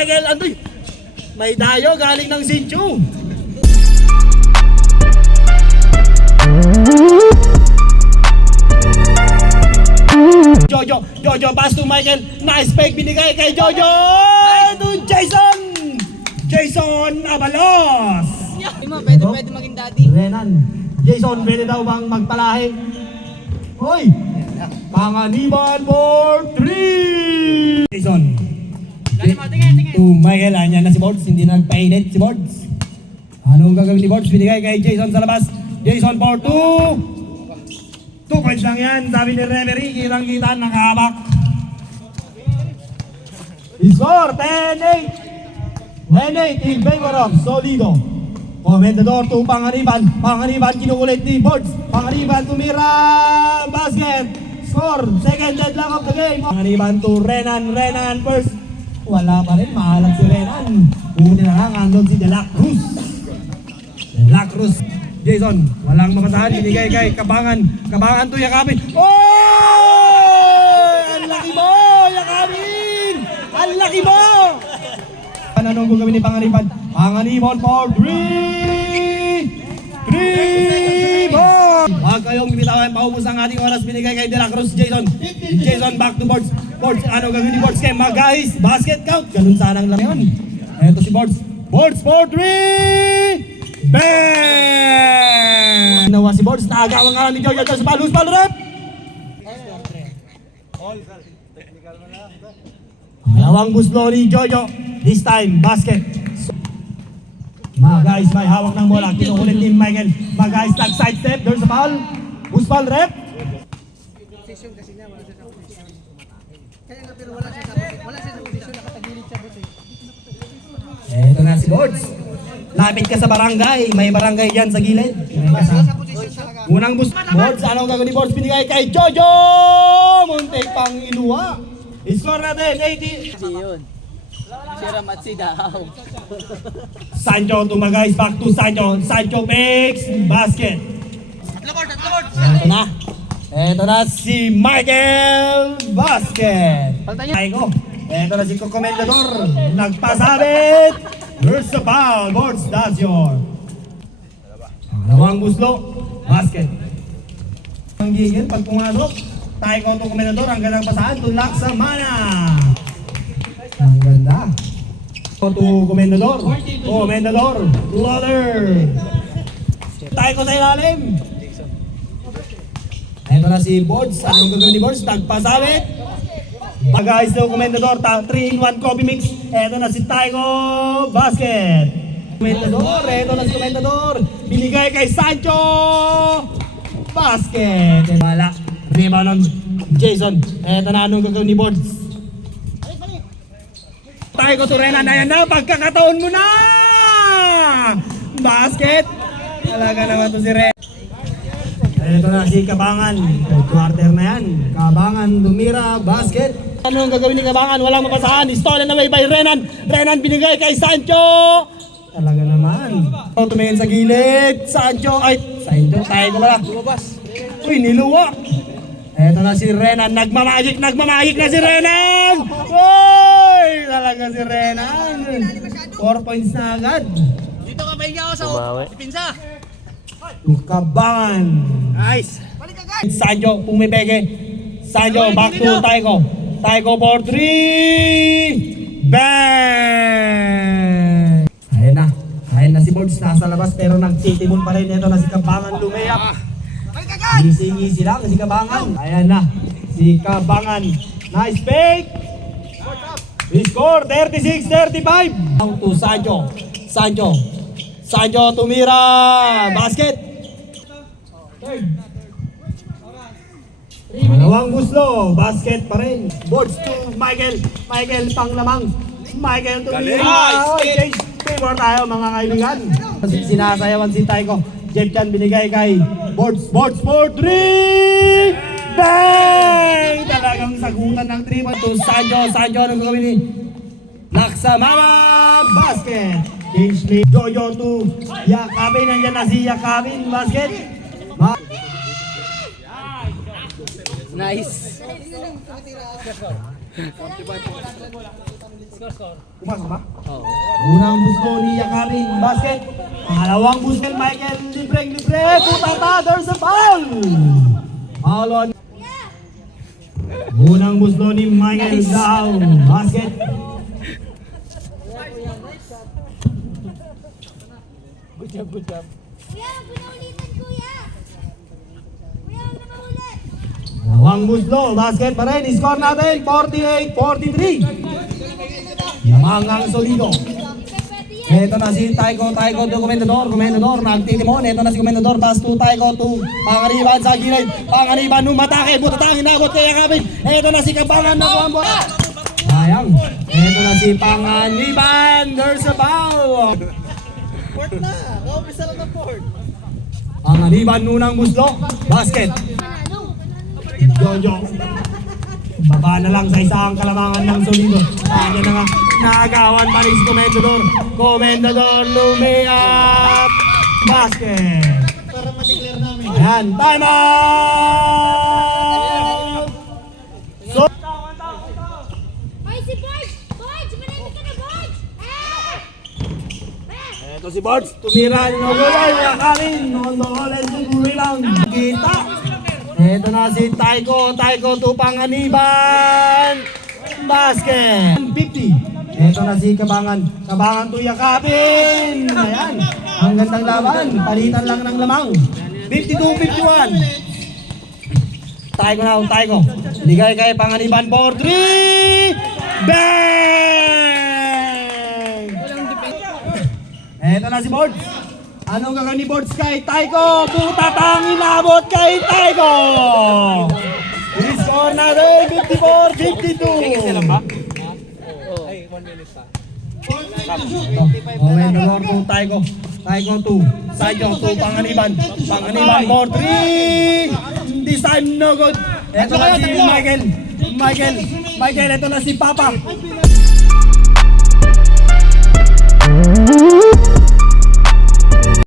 Michael, andoy. May dayo galing ng Sinchu. Jojo, pass to Michael. Nice fake binigay kay Jojo. To Jason Abalos. Pwede maging daddy. Renan. Jason, pwede daw bang magpalahi? Hoy! Panganiban for 3! Jason. To Michael, anya na si Bords. Hindi nagpainit si Bords. Anong gagawin ni Bords? Binigay kay Jason sa labas. Jason for 2. 2 points lang yan. Sabi ni referee, kitang-kita, nakahabak. Score, 10-8. 10-8 in favor of Solido. Comendador to Panganiban. Panganiban kinukulit ni Bords. Panganiban tumira. Basket. Score. Second deadlock of the game. Panganiban to Renan. Renan first. Wala pa rin. Mahalag si Renan. Punin na lang. Andon si De La Cruz. De La Cruz. Jason. Walang mapasahan. Binigay kay Kabangan. Kabangan to yakapin. Oh! Ang laki mo! Yakapin! Ang laki mo! Anong gagawin ni Panganiban? Panganiban for 3 more! Huwag kayong bitawan, paubos ang ating oras. Binigay kay De La Cruz, Jason. Jason back to Bords. Bords, anong gagawin ni Bords kay guys? Basket count. Ganun sanang lang yun. Eto si Bords. Bords for 3! Bang! Ginawa si Bords. Naagawang nga ni Jojo sa palus, rep! Dalawang guslo ni Jojo. This time, basket. Guys, may hawak ng bola. Kinukulit ni Michael. Guys, tag side step. There's a foul. Who's foul, rep? Position kasi niya, wala siya sa position. Kaya nga pero wala siya sa position, nakatagilid siya kasi. Eto na si Bords. Lapit ka sa barangay. May barangay dyan sa gilid. Wala sa position talaga. Unang bus. Bords, anong gagawin ni Bords? Binigay kay Jojo! Muntik pang iluwa. Score natin, 80. Yun. Si Ramatsi daw. Sancho tumagay, back to Sancho. Sancho picks, basket. Ito na. Ito na si Michael, basket. Tayo. Ito na si Comendador. Nagpasabit. There's the foul. Bords, that's your. Dalawang guslo, basket. Ang gigil pag pumasok. Tayo ko itong Comendador. Ang gandang pasahan. Tulak sa mana. Ang ganda. To Comendador. Comendador. Brother. Tayo ko sa ilalim. Ito na si Bords. Anong gagawin ni Bords? Nagpasabit. Guys, to Comendador. 3-in-1 coffee mix. Ito na si Taiko. Basket. Comendador. Ito na si Comendador. Binigay kay Sancho. Basket. Wala. Rebound ng Jason. Ito na anong gagawin ni Bords. Tayo ko to Renan, ayan na, pagkakataon mo na! Basket! Talaga naman to si Renan. Ito na si Kabangan. Quarter na yan. Kabangan, dumira, basket. Ano ang gagawin ni Kabangan? Walang mapasahan. Stolen away by Renan. Renan binigay kay Sancho. Talaga naman. Tumingin sa gilid. Sancho, ay, Sancho, tayo ko pala. Uy, niluwa. Ito na si Renan, nagmamagik na si Renan! Uy! Talaga si Renan! 4 points na agad. Dito ka ba ako sa Pinsa? Kabangan. Nice! Sancho, pumipeke. Sancho, back to Taiko. Taiko for 3! Bang! Ayan na si Bords, nasa labas pero nagtitimon pa rin. Ito na si Kabangan, lumayap. Easy lang si Kabangan. Ayan na, si Kabangan. Nice fake. We score 36-35. Out to Sancho. Sancho tumira. Basket. Dalawang guslo. Basket pa rin. Boards to Michael. Michael panglamang. Michael tumira. Change favor tayo mga kaibigan. Sinasayawan si Taiko. Jeff Chan binigay kay Bords for 3! Bang! Talagang sagutan ng 3 to Sancho. Anong gagawin ni Laksamana? Basket! Kingsley, Jojo to Yakabin. Nandiyan na si Yakabin. Basket! Nice. Pumasok ba? Oo. Unang gusto ni Yakabing basket. Pangalawang gusto ni Michael. Libre. Putata. There's a foul. Foul on. Unang gusto ni Michael down. Basket. Good job. Kuya, pinaulitan kuya. Kuya, huwag na maulit. Dalawang Muslo, basket pa rin. Score natin, 48-43. Lamang ang solido. Ito na si Taiko to Komendador, nagtitimon. Ito na si Komendador, taas to Taiko to Panganiban sa gilid. Panganiban, numatake, butatangin, nabot kaya kapit. Ito na si Kabangan na kuhambo. Sayang. Ito na si Panganiban, there's a foul. Port na! Kaumpisa lang ng port. Panganiban, nunang Muslo, basket. Jojo. Baba na lang sa isang kalamangan ng solido. Kanya na nga, naagawan pa rin si Komendador. Komendador, lumiap. Basket. Para ma-declare namin. Ayan, time out! So, Ay, si Barge! Barge! Manahimik ka na, Barge! eto si Bards, tumira ng gulay, nakarin, nondol, and siguri lang. Kita. Eto na si Taiko to Panganiban. Basket. 50. Eto na si Kabangan to yakapin. Ayan, ang gandang laban, palitan lang ng lamang. 52-51. Taiko. Ligay kay Panganiban for 3. Bang! Eto na si Bords. Anong gagawin ni Bords kay Taiko? Putatang inabot kay Taiko! I-score na rin, 54-52. Ay, 1 minute pa. Komendador to Taiko. Taiko to Sayo to Panganiban for 3. This time no good. Eto na si Michael, eto na si Papa.